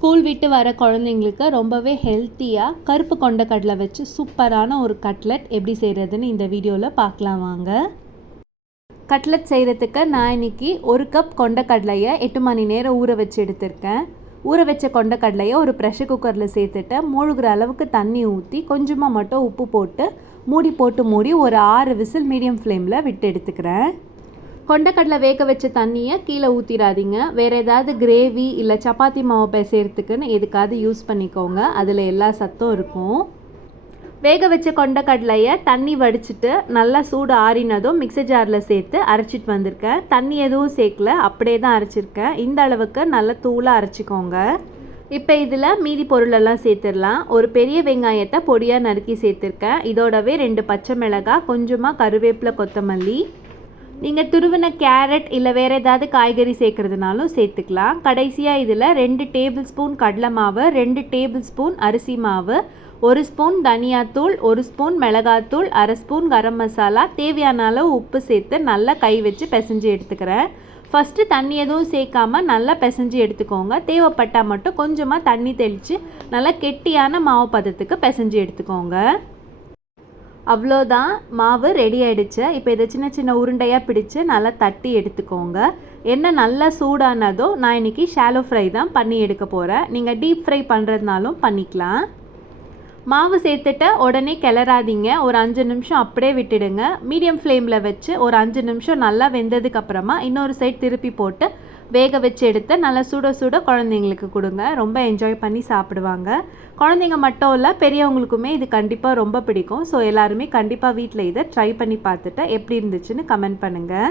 School விட்டு வர குழந்தைங்களுக்கு ரொம்பவே ஹெல்த்தியாக கருப்பு கொண்டக்கடலை வச்சு சூப்பரான ஒரு கட்லெட் எப்படி செய்கிறதுன்னு இந்த வீடியோவில் பார்க்கலாம் வாங்க. கட்லெட் செய்கிறதுக்கு நான் இன்னைக்கு ஒரு கப் கொண்ட கடலையை எட்டு மணி நேரம் ஊற வச்சு எடுத்திருக்கேன். ஊற வச்ச கொண்ட கடலையை ஒரு ப்ரெஷர் குக்கரில் சேர்த்துட்டு மூழ்கிற அளவுக்கு தண்ணி ஊற்றி கொஞ்சமாக மட்டும் உப்பு போட்டு மூடி போட்டு மூடி ஒரு ஆறு விசில் மீடியம் ஃப்ளேமில் விட்டு எடுத்துக்கிறேன். கொண்டக்கடலை வேக வச்ச தண்ணியை கீழே ஊற்றிடாதீங்க வேறு ஏதாவது கிரேவி இல்லை சப்பாத்தி மாவு பிசைறதுக்குன்னு எதுக்காவது யூஸ் பண்ணிக்கோங்க. அதில் எல்லா சத்தும் இருக்கும். வேக வச்ச கொண்டக்கடலையை தண்ணி வடிச்சிட்டு நல்லா சூடு ஆறினதும் மிக்சர் ஜாரில் சேர்த்து அரைச்சிட்டு வந்திருக்கேன். தண்ணி எதுவும் சேர்க்கல அப்படியே தான் அரைச்சிருக்கேன். இந்த அளவுக்கு நல்லா தூளாக அரைச்சிக்கோங்க. இப்போ இதில் மீதி பொருளெல்லாம் சேர்த்துடலாம். ஒரு பெரிய வெங்காயத்தை பொடியாக நறுக்கி சேர்த்துருக்கேன். இதோடவே ரெண்டு பச்சை மிளகாய் கொஞ்சமாக கருவேப்பிலை கொத்தமல்லி. நீங்கள் துருவின கேரட் இல்லை வேறு ஏதாவது காய்கறி சேர்க்குறதுனாலும் சேர்த்துக்கலாம். கடைசியாக இதில் ரெண்டு டேபிள் ஸ்பூன் கடலை மாவு ரெண்டு டேபிள் ஸ்பூன் அரிசி மாவு ஒரு ஸ்பூன் தனியாத்தூள் ஒரு ஸ்பூன் மிளகாத்தூள் அரை ஸ்பூன் கரம் மசாலா தேவையான அளவு உப்பு சேர்த்து நல்லா கை வச்சு பிசைஞ்சு எடுத்துக்கிறேன். ஃபஸ்ட்டு தண்ணி எதுவும் சேர்க்காமல் நல்லா பிசைஞ்சு எடுத்துக்கோங்க. தேவைப்பட்டால் மட்டும் கொஞ்சமாக தண்ணி தெளித்து நல்லா கெட்டியான மாவு பதத்துக்கு பிசைஞ்சு எடுத்துக்கோங்க. அவ்வளோதான். மாவு ரெடி ஆகிடுச்சு இப்போ இதை சின்ன சின்ன உருண்டையாக பிடிச்சு நல்லா தட்டி எடுத்துக்கோங்க. என்ன நல்லா சூடானதோ நான் இன்றைக்கி ஷாலோ ஃப்ரை தான் பண்ணி எடுக்க போகிறேன் நீங்கள் டீப் ஃப்ரை பண்ணுறதுனாலும் பண்ணிக்கலாம். மாவு சேர்த்துட்டு உடனே கிளறாதீங்க. ஒரு அஞ்சு நிமிஷம் அப்படியே விட்டுடுங்க. மீடியம் ஃப்ளேமில் வச்சு ஒரு அஞ்சு நிமிஷம் நல்லா வெந்ததுக்கப்புறமா இன்னொரு சைட் திருப்பி போட்டு வேக வச்சு எடுத்து நல்லா சுட சுட குழந்தைங்களுக்கு கொடுங்க. ரொம்ப என்ஜாய் பண்ணி சாப்பிடுவாங்க. குழந்தைங்க மட்டும் இல்லை பெரியவங்களுக்குமே இது கண்டிப்பாக ரொம்ப பிடிக்கும். ஸோ எல்லாருமே கண்டிப்பாக வீட்டில் இதை ட்ரை பண்ணி பார்த்துட்டு எப்படி இருந்துச்சுன்னு கமெண்ட் பண்ணுங்கள்